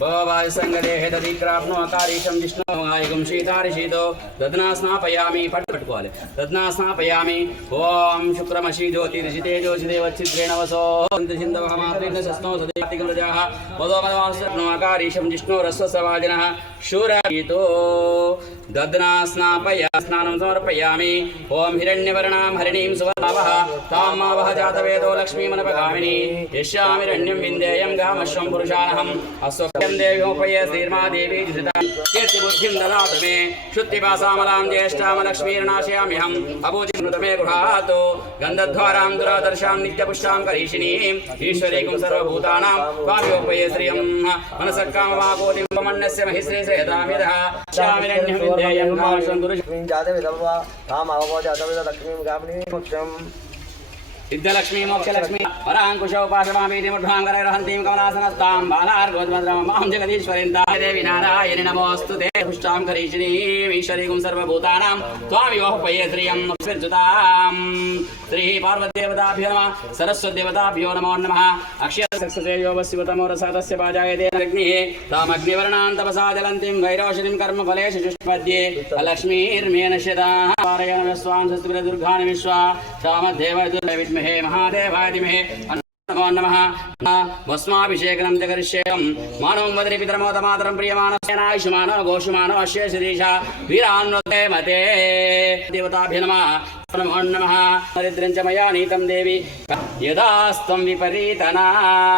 भवासंगदेहे तदिक्राप्नोकारीशं विष्णुमायिगं शीतारिशीतो दध्ना स्नापयामि पट्टुकोले दध्ना स्नापयामि ओम शुक्रमशी ज्योतिर्षितेजोषिदेवच्छिद्रेण वसो सिन्धवहमात्रेण सस्नो सदेतिकमृजाः मदोमदवासनोकारीशं विष्णोरस्वसवाजिनः शूरयितो दध्ना स्नापया स्नानं समर्पयामि ओम हिरण्यवर्णां हरिणीं सुवर्णावः तामावः जातवेदो लक्ष्मीमनपगामिनी यस्यामिरण्यं विन्देयं गामश्वं पुरुषानहम् अस्वक्यं देव्योपये श्रीर्मा देवी धृता कीर्तिबुद्धिं ददातु मे शुद्धिपासामलां ज्येष्ठां लक्ष्मीर्नाशयाम्यहम् अबूजिमृतमे गृहातो गन्धध्वारां दुरादर्शां नित्यपुष्टां करीषिणीं ईश्वरीकुं सर्वभूतानां त्वाम्योपये श्रियं मनसक्कामवाकोटिं मन्नस्य महिश्री श्रेयतामिदः श्यामिरण्यं विन्देयं गामश्वं पुरुषानहम् जातवेदवा तामावः जातवेद लक्ष्मीं गामिनीं मोक्षम् सिद्धलक्ष्मी मोक्षलक्ष्मी वरांकुशोपाशमामीति मुद्भांगरहन्तीं कमलासनस्तां बालार्गोद्भद्रमां जगदीश्वरीं देवी नारायणि नमोऽस्तुते पुष्टां करीषिणीं ईश्वरीं सर्वभूतानां त्वामिवोपये श्रियं स्विर्जुतां श्री पार्वतीदेवताभ्यो नमः सरस्वतीदेवताभ्यो नमो नमः अक्षयसक्सदेयो वस्युतमो रसतस्य पाजायते अग्निः तामग्निवर्णां तपसा जलन्तीं गैरौषधिं कर्मफलेषु शुष्पद्ये लक्ष्मीर्मेनश्यता पारयण विश्वां सस्तिर्दुर्गाणि विश्वा तामद्देवदुर्विद्महे महादेवाय धीमहि नमो नमः भस्माभिषेकं च करिष्येयं मानवं वदति पितरमोदमातरं प्रियमानस्यनायुष्मानो घोषमानो अस्य शिरीषा वीरान्वते मते देवताभ्यो नमः नमो नमः दरिद्रं च मया नीतं देवी यदास्तं विपरीतना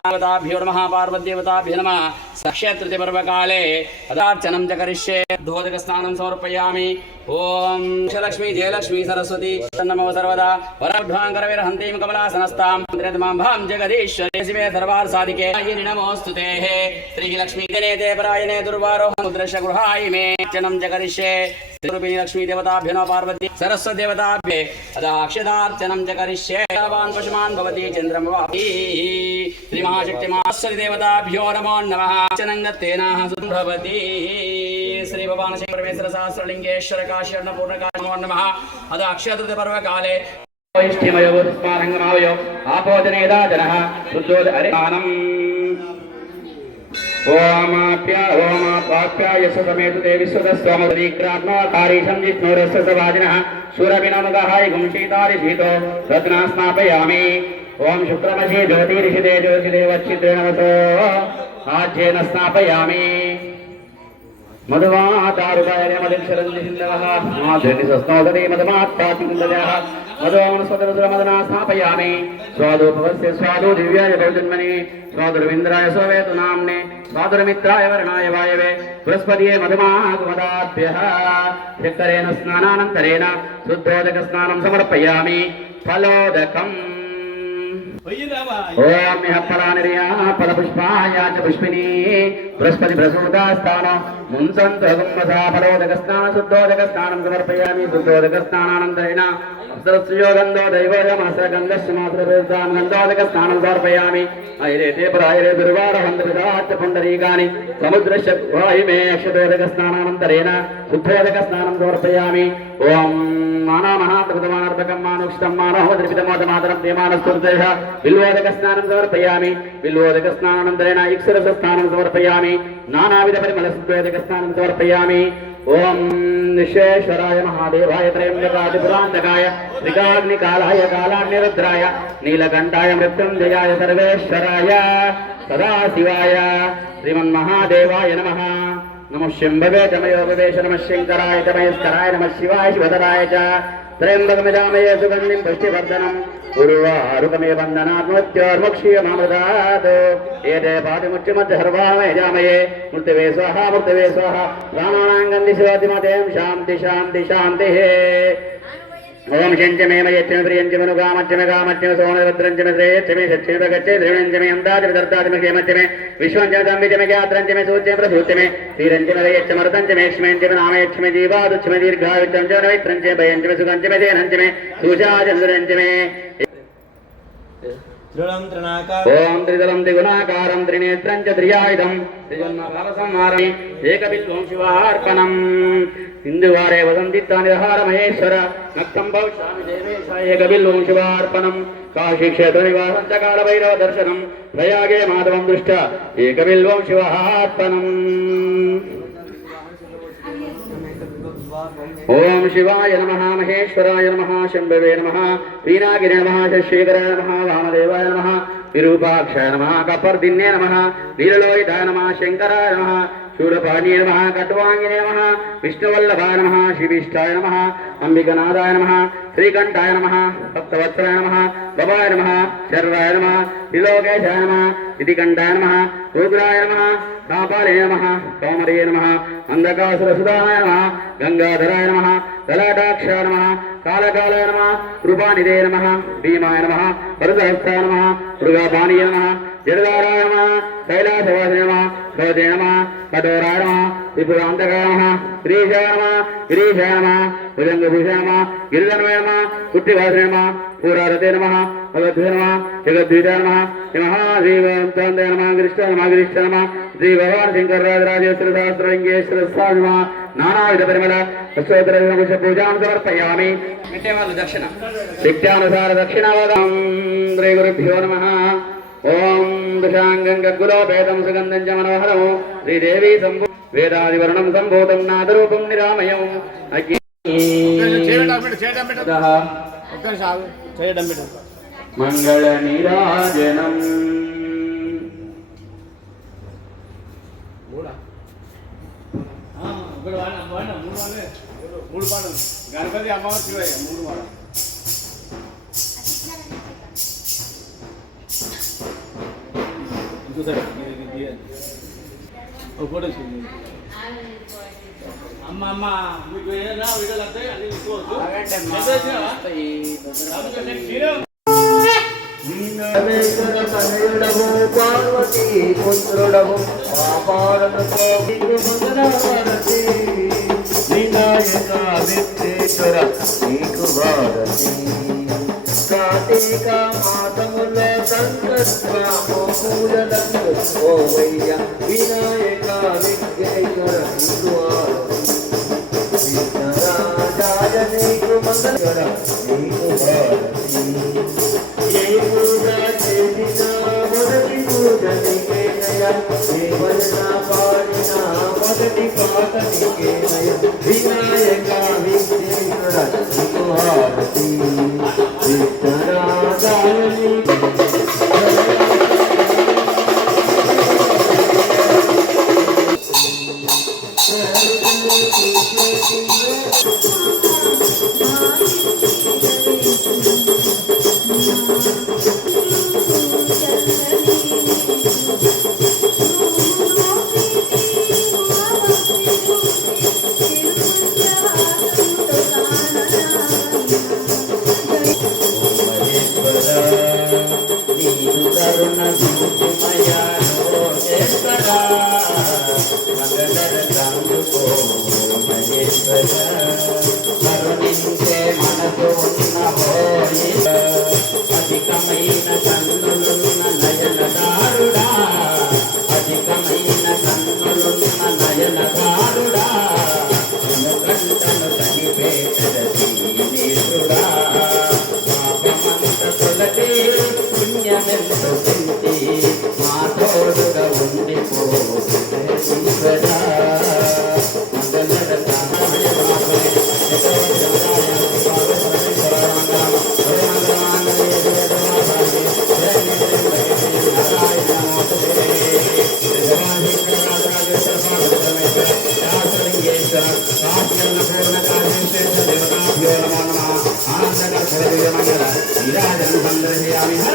देवताभ्यो नमः पार्वतीदेवताभ्यो नमः सक्षेत्रपर्वकाले अदार्चनं च करिष्ये धोदकस्नानं समर्पयामि ओम लक्ष्मी जयलक्ष्मी सरस्वती नमो सर्वदा वरभ्वांगरविरहन्तीं कमलासनस्तां त्रितमां भां जगदीश्वरी शिवे दरबार साधिके आयिनि नमोस्तुते श्री लक्ष्मी गणेते परायणे दुर्वारोह मुद्रश्य गृहाय मे चनं च करिष्ये रूपिणी लक्ष्मी देवताभ्यो नमः पार्वती सरस्वती देवताभ्ये अदाक्षदार्चनं च करिष्ये भगवान् पशुमान् भवति चन्द्रमवापि श्री महाशक्तिमाश्वरी देवताभ्यो नमो नमः चनङ्गत्तेनाः सुभवति श्री भगवान् श्री परमेश्वर सहस्रलिंगेश्वर काशी अन्नपूर्णकाय नमो नमः अद अक्षयतृतीय पर्वकाले वैष्ठिमयो स्मारङ्गमावयो आपोजनेदा जनः शुद्धोद हरिमानम् ओमाप्याय समेतु देवी स्वदस्वामदीक्रात्मकारीशं जिष्णुरस्य सवाजिनः शूरविनमुगहाय गुंशीतारिशीतो रत्ना स्नापयामि ओम शुक्रमशी ज्योतिर्षितेजोषिदेवच्छिद्रेण वसो आज्येन स्नापयामि मधुमातारुकाय मदिक्षरञ्जिन्दवः माधुर्निसस्नोदरी मधुमात्तातिन्दजः मधुमनुस्वतरुद्रमदना स्थापयामि स्वादुपवस्य स्वादु दिव्याय बहुजन्मनि स्वादुरविन्द्राय सोवेतु नाम्ने स्वादुरमित्राय वर्णाय वायवे बृहस्पतिये मधुमागमदाभ्यः चक्करेण स्नानानन्तरेण शुद्धोदकस्नानं समर्पयामि फलोदकम् ओम फलानिर्या फलपुष्पाय च पुष्पिनी बृहस्पति प्रसूतास्तान मुंसन्तगम्मसा फलोदकस्नान शुद्धोदकस्नानं समर्पयामि शुद्धोदकस्नानानन्तरेण अप्सरस्यो गन्धो दैवोयमास गन्धस्य मात्रवेदां गन्धोदकस्नानं समर्पयामि ऐरेते परायरे दुर्वारहन्तविदाच्च पुण्डरीकानि समुद्रस्य वायुमे अक्षतोदकस्नानानन्तरेण शुद्धोदकस्नानं समर्पयामि ओम मानामहात्मकमानर्भकं मानुष्टं मानहोदरिपितमोदमातरं प्रेमानस्तुर्देह बिल्वोदकस्नानं समर्पयामि बिल्वोदकस्नानानन्तरेण इक्षरसस्नानं समर्पयामि नानाविधपरिमलसुद्धोदकस्नानं समर्पयामि ओम निशेश्वराय महादेवाय त्र्यम्बकादिपुरान्तकाय त्रिकाग्निकालाय कालाग्निरुद्राय नीलकण्ठाय मृत्युञ्जयाय सर्वेश्वराय सदाशिवाय श्रीमन्महादेवाय नमः नमः शंभवे चमयोपवेश नमः शंकराय चमयस्कराय नमः शिवाय शिवधराय च त्र्यम्बकमिदामये सुगन्धिं पुष्टिवर्धनम् उर्वारुकमे बन्धनात्मोच्चोर्मुक्षीयमामृतात् एते पातिमुच्यमध्यहर्वामहे जामये मृत्यवे स्वाहा प्राणानां गन्धिशिवातिमतें शान्ति शान्ति शान्तिः ओम शंचमे मयच्चमे प्रियंचमे नुगामच्चमे गामच्चमे सोमभद्रंचमे श्रेयच्चमे सच्चमे भगच्चे द्रविणंचमे अंदाचमे दर्ताचमे क्षेमच्चमे विश्वंचमे दम्बिचमे ज्ञात्रंचमे सूच्चमे प्रसूच्चमे तीरंचमे दयच्चमे रतंचमे क्ष्मेंचमे नामयच्चमे जीवादुच्चमे दीर्घायुच्चमे नवैत्रंचमे भयंचमे सुगंचमे धेनंचमे सुषाचंद्रंचमे त्रिदलं त्रिनाकार ओम त्रिदलं त्रिगुणाकारं त्रिनेत्रं च त्रियायुधं त्रिजन्मफलसंहारम् एकबिल्वं शिवार्पणम् सिन्धुवारे वसन्तित्तानिहार महेश्वर नक्तं भविष्यामि देवेश एकबिल्वं शिवार्पणम् काशीक्षेत्रनिवासं च कालभैरवदर्शनं प्रयागे माधवं दृष्ट्वा एकबिल्वं शिवार्पणम् ओम शिवाय नमः महेश्वराय नमः शंभवे नमः पीनागिरे नमः शशिखराय नमः वामदेवाय नमः विरूपाक्षाय नमः कपर्दिन्ये नमः नीललोहिताय नमः शंकराय नमः शूलपाणिये नमः कट्वांगिने नमः विष्णुवल्लभाय नमः शिविष्ठाय नमः अंबिकनाथाय नमः श्रीकंठाय नमः सप्तवत्सराय नमः भवाय नमः शर्वाय नमः त्रिलोकेशाय नमः इतिकंठाय नमः उग्राय नमः कापाले नमः कौमरे नमः अंधकासुरसुधाय नमः गंगाधराय नमः ललाटाक्षाय नमः कालकालाय नमः कृपानिधे नमः भीमाय नमः वरदहस्ताय नमः मृगापाणिये नमः जलधाराय नमः कैलासवासिने नमः भवते नमः कठोराय नमः त्रिपुरान्तकाय नमः गिरीशाय नमः गिरीशाय नमः भुजङ्गभूषाय नमः गिरिधन्वय नमः कुट्टिवासिने नमः पूरारते नमः भगवद्भ्यो नमः जगद्भीताय नमः महादेवताय नमः गिरिष्ठाय नमः गिरिष्ठाय नमः श्री भगवान शंकर राजराजेश्वर सहस्रलिंगेश्वर स्वामी नमः नानाविध परिमल अष्टोत्तरविंश पूजां समर्पयामि दक्षिण शिक्षानुसार दक्षिणावदां श्री गुरुभ्यो नमः ओम दशांगं गद्गुलोपेतं सुगन्धं च मनोहरं श्रीदेवी सम्भो वेदादिवर्णं सम्भूतं नादरूपं निरामयं मंगल नीराजनम गणपति अमावास फोटो అమ్మ అమ్మ మీకు ఏదైనా వీడియోలు వస్తాయి అన్ని తీసుకోవచ్చు పార్వతీ పుత్రుడము వినాయక విఘ్నేశ్వర నీకు భారతి కార్తీక మాసములో సంకల్పము పూజలకు ఓవయ్య వినాయక విఘ్నేశ్వర నీకు విఘ్నరాజాయ నీకు మంగళ నీకు భారతి ఏ పూజ చేసినా మొదటి పూజ నీకేనయ ఏ భజన పాడినా మొదటి పాట నీకేనయ వినాయక విఘ్నేశ్వర నీకు హారతి విఘ్నరాజాయ నీకు కరుణించే మనసు ఉన్న అధికమైన కన్నులున్న నయనదారుడా అధికమైన కన్నులున్న నయనదారుడా కంటను కనిపేటరుడా పాపమంత తొలటి పుణ్యమెంతో తింటి మా తోడుగా ఉండిపో ఈశ్వరా आनंद